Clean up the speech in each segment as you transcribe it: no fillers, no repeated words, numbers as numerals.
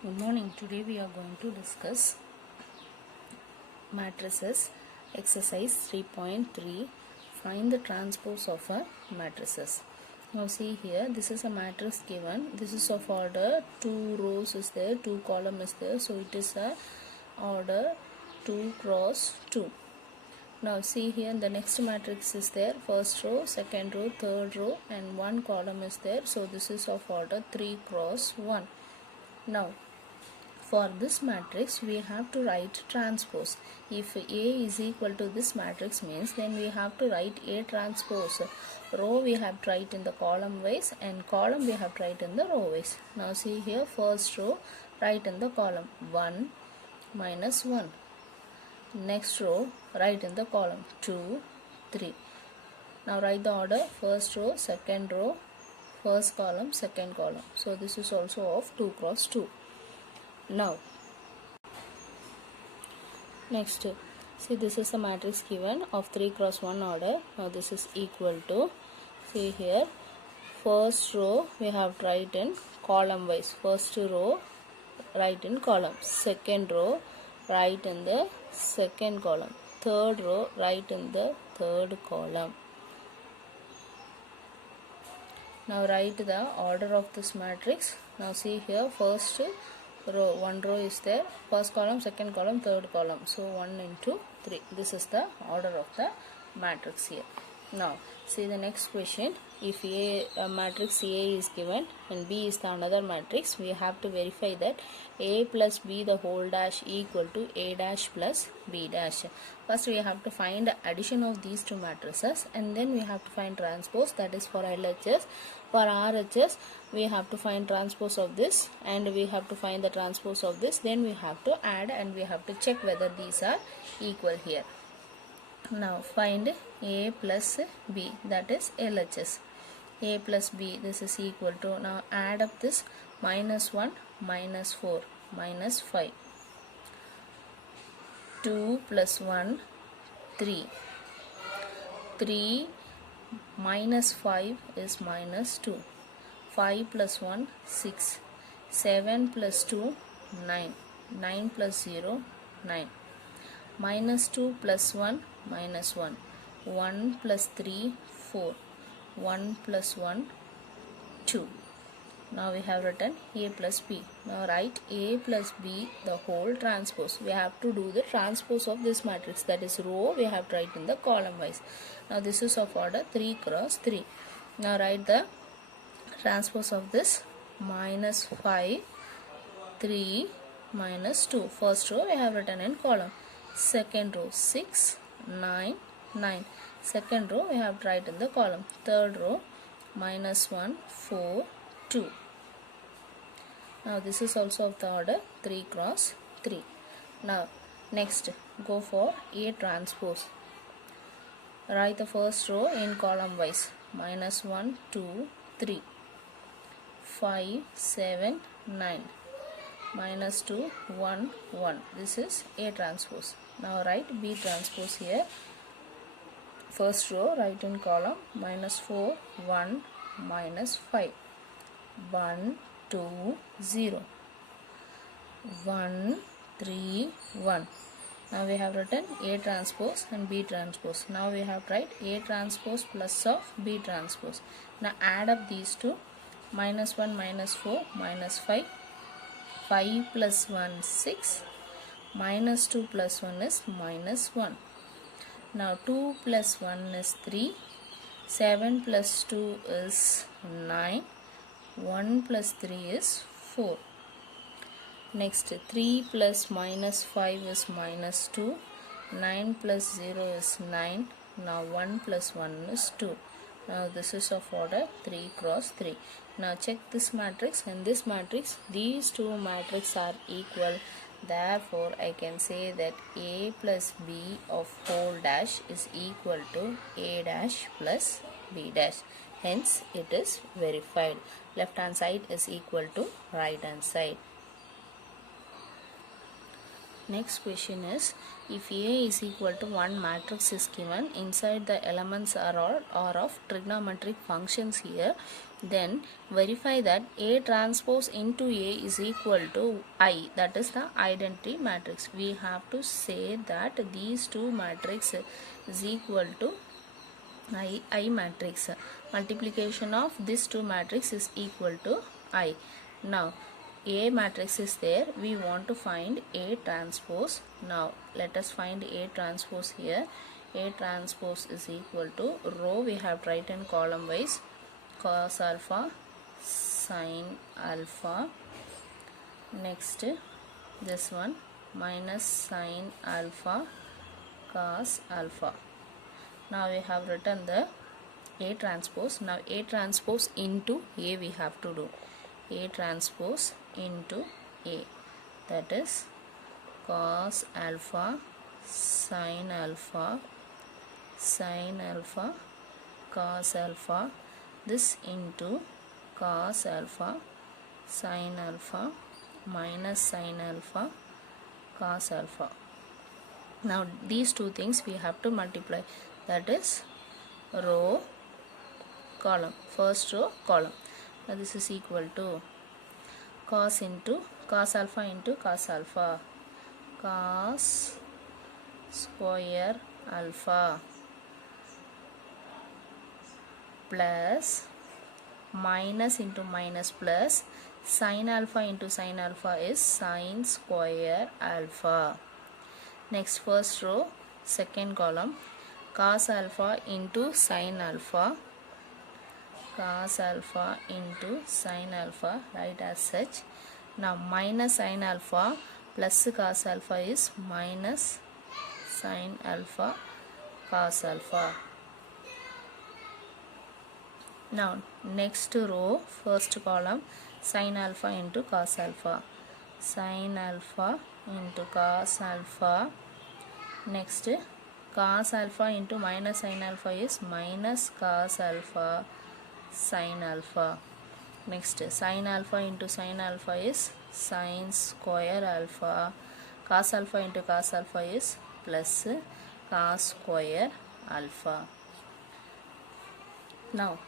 Good morning. Today we are going to discuss matrices exercise 3.3. Find the transpose of a matrices. Now see here, this is a matrix given. This is of order 2 rows is there, 2 column is there. So it is a order 2 cross 2. Now see here, the next matrix is there, first row, second row, third row, and 1 column is there. So this is of order 3 cross 1. Now for this matrix we have to write transpose. If A is equal to this matrix means then we have to write A transpose. Row we have to write in the column wise and column we have to write in the row wise. Now see here, first row write in the column 1 minus 1. Next row write in the column 2, 3. Now write the order, first row, second row, first column, second column. So this is also of 2 cross 2. Now next, see this is the matrix given of 3 cross 1 order. Now this is equal to, see here, first row we have to write in column wise. First row write in column, second row write in the second column, third row write in the third column. Now write the order of this matrix. Now see here, first row, 1 row is there, first column, second column, third column. So 1 into 3. This is the order of the matrix here. Now see the next question. If a matrix A is given and B is the another matrix, we have to verify that A plus B the whole dash equal to A dash plus B dash. First we have to find the addition of these two matrices and then we have to find transpose, that is for LHS. For RHS we have to find transpose of this and we have to find the transpose of this, then we have to add and we have to check whether these are equal here. Now find A plus B, that is LHS. A plus B, this is equal to, now add up this, minus 1 minus 4 minus 5. 2 plus 1 3. 3 minus 5 is minus 2. 5 plus 1 6. 7 plus 2 9. 9 plus 0 9. Minus 2 plus 1 minus 1. 1 plus 3 4. 1 plus 1 2. Now we have written A plus B. Now write A plus B the whole transpose. We have to do the transpose of this matrix, that is row we have to write in the column wise. Now this is of order 3 cross 3. Now write the transpose of this, minus 5 3 minus 2. First row we have written in column, second row 6 9 9. Second row we have to write in the column, third row minus 1 4 2. Now this is also of the order 3 cross 3. Now next go for A transpose. Write the first row in column wise, minus 1 2 3 5 7 9 minus 2 1 1. This is A transpose. Now write B transpose here. First row write in column, minus 4 1 minus 5. 1 2 0 1 3 1. Now we have written A transpose and B transpose. Now we have to write A transpose plus of B transpose. Now add up these two, minus 1 minus 4 minus 5. 5 plus 1 6. Minus 2 plus 1 is minus 1. Now 2 plus 1 is 3. 7 plus 2 is 9. 1 plus 3 is 4. Next 3 plus minus 5 is minus 2. 9 plus 0 is 9. Now 1 plus 1 is 2. Now this is of order 3 cross 3. Now check this matrix and this matrix. These two matrices are equal. Therefore I can say that A plus B of whole dash is equal to A dash plus B dash. Hence it is verified. Left hand side is equal to right hand side. Next question is, if A is equal to 1 matrix is given, inside the elements are of trigonometric functions here. Then verify that A transpose into A is equal to I, that is the identity matrix. We have to say that these two matrix is equal to I matrix. Multiplication of these two matrix is equal to I. Now A matrix is there, we want to find A transpose. Now let us find A transpose here. A transpose is equal to row we have to write in column wise, cos alpha sin alpha, next this one minus sin alpha cos alpha. Now we have written the A transpose. Now A transpose into A we have to do. A transpose into A, that is cos alpha sin alpha cos alpha, this into cos alpha sin alpha minus sin alpha cos alpha. Now these two things we have to multiply, that is row column, first row column. Now this is equal to cos into cos alpha into cos alpha, cos square alpha plus minus into minus plus sin alpha into sin alpha is sin square alpha. Next first row second column, cos alpha into sin alpha, cos alpha into sin alpha, write as such. Now minus sin alpha plus cos alpha is minus sin alpha cos alpha. Now next row first column, sin alpha into cos alpha, sin alpha into cos alpha, next cos alpha into minus sin alpha is minus cos alpha sin alpha, next sin alpha into sin alpha is sin square alpha, cos alpha into cos alpha is plus cos square alpha. Now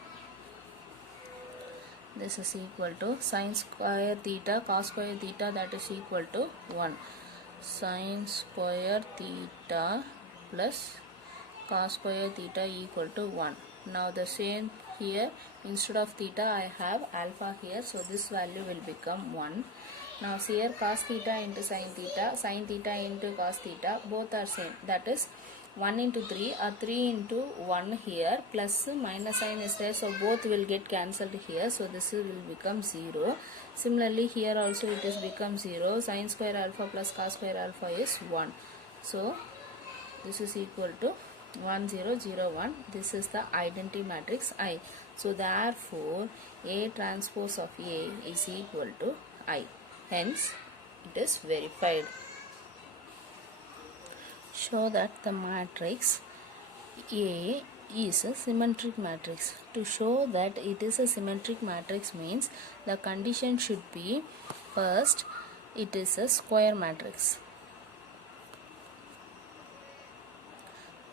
this is equal to sin square theta cos square theta, that is equal to 1. Sin square theta plus cos square theta equal to 1. Now the same here, instead of theta I have alpha here, so this value will become 1. Now here cos theta into sin theta into cos theta, both are same, that is 1 into 3 or 3 into 1 here, plus minus sign is there, so both will get cancelled here, so this will become 0. Similarly here also it is become 0. Sin square alpha plus cos square alpha is 1, so this is equal to 1 0 0 1. This is the identity matrix I. So therefore A transpose of A is equal to I, hence it is verified. Show that the matrix A is a symmetric matrix. To show that it is a symmetric matrix means the condition should be, first it is a square matrix.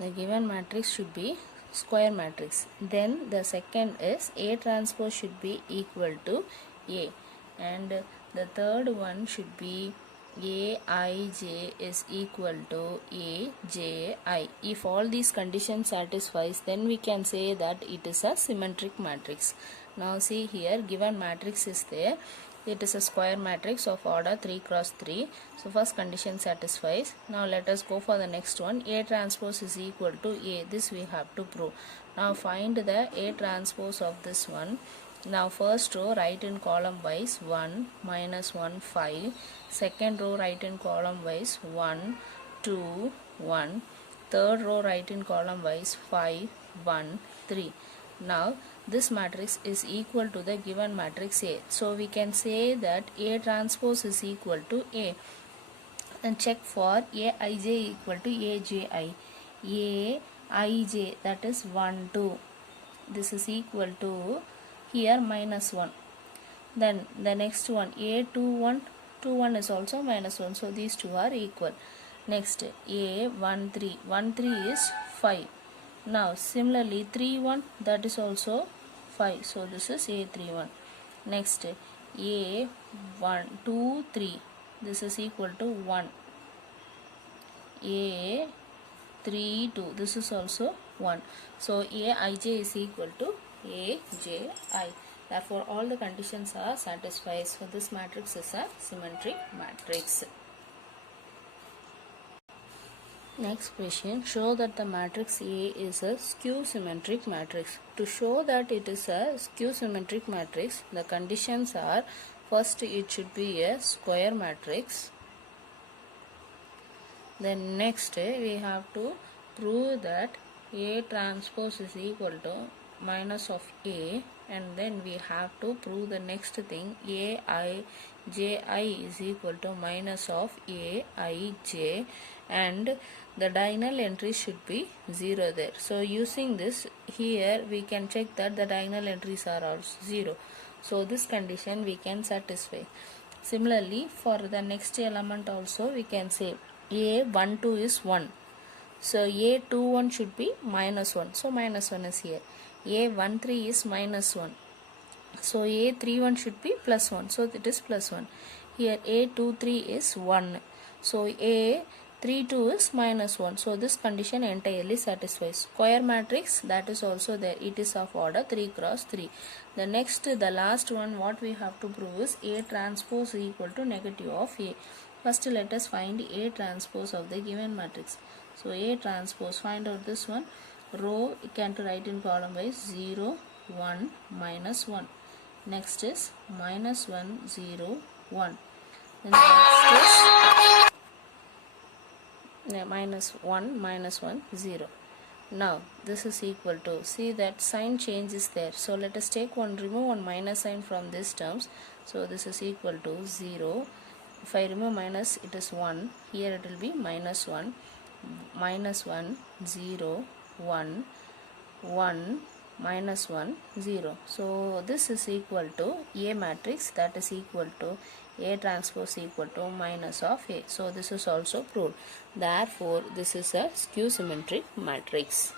The given matrix should be square matrix. Then the second is A transpose should be equal to A, and the third one should be Aij is equal to Aji. If all these conditions satisfies, then we can say that it is a symmetric matrix. Now see here, given matrix is there, it is a square matrix of order 3 cross 3. So first condition satisfies. Now let us go for the next one. A transpose is equal to A. This we have to prove. Now find the A transpose of this one. Now first row write in column wise 1 minus 1 5. Second row write in column wise 1 2 1. Third row write in column wise 5 1 3. Now this matrix is equal to the given matrix A. So we can say that A transpose is equal to A. And check for Aij equal to Aji. Aij, that is 1 2. This is equal to here minus 1. Then the next one A21 21 is also minus 1. So these two are equal. Next A13 13 is 5. Now similarly 3 1, that is also 5. So this is A31. Next A1 2 3, this is equal to 1. A3 2, this is also 1. So Aij is equal to Aji. Therefore all the conditions are satisfied. So this matrix is a symmetric matrix. Next question, show that the matrix A is a skew symmetric matrix. To show that it is a skew symmetric matrix, the conditions are, first it should be a square matrix. Then next we have to prove that A transpose is equal to minus of A, and then we have to prove the next thing, Aij is equal to minus of Aij, and the diagonal entries should be 0 there. So using this, here we can check that the diagonal entries are also 0. So this condition we can satisfy. Similarly, for the next element also we can say A12 is 1. So A21 should be minus 1. So minus 1 is here. A13 is minus 1. So A31 should be plus 1. So it is plus 1. Here A23 is 1. So A32 is minus 1. So this condition entirely satisfies. Square matrix, that is also there. It is of order 3 cross 3. The last one, what we have to prove is A transpose equal to negative of A. First let us find A transpose of the given matrix. So A transpose, find out this one. Row you can write in column wise 0 1 minus 1. Next is minus 1 0 1. Then next is minus 1 0. Now this is equal to, see that sign change is there. So let us remove one minus sign from these terms. So this is equal to 0. If I remove minus, it is 1. Here it will be minus 1 0 1 1 minus 1 0. So this is equal to A matrix, that is equal to A transpose equal to minus of A. So this is also proved. Therefore this is a skew symmetric matrix.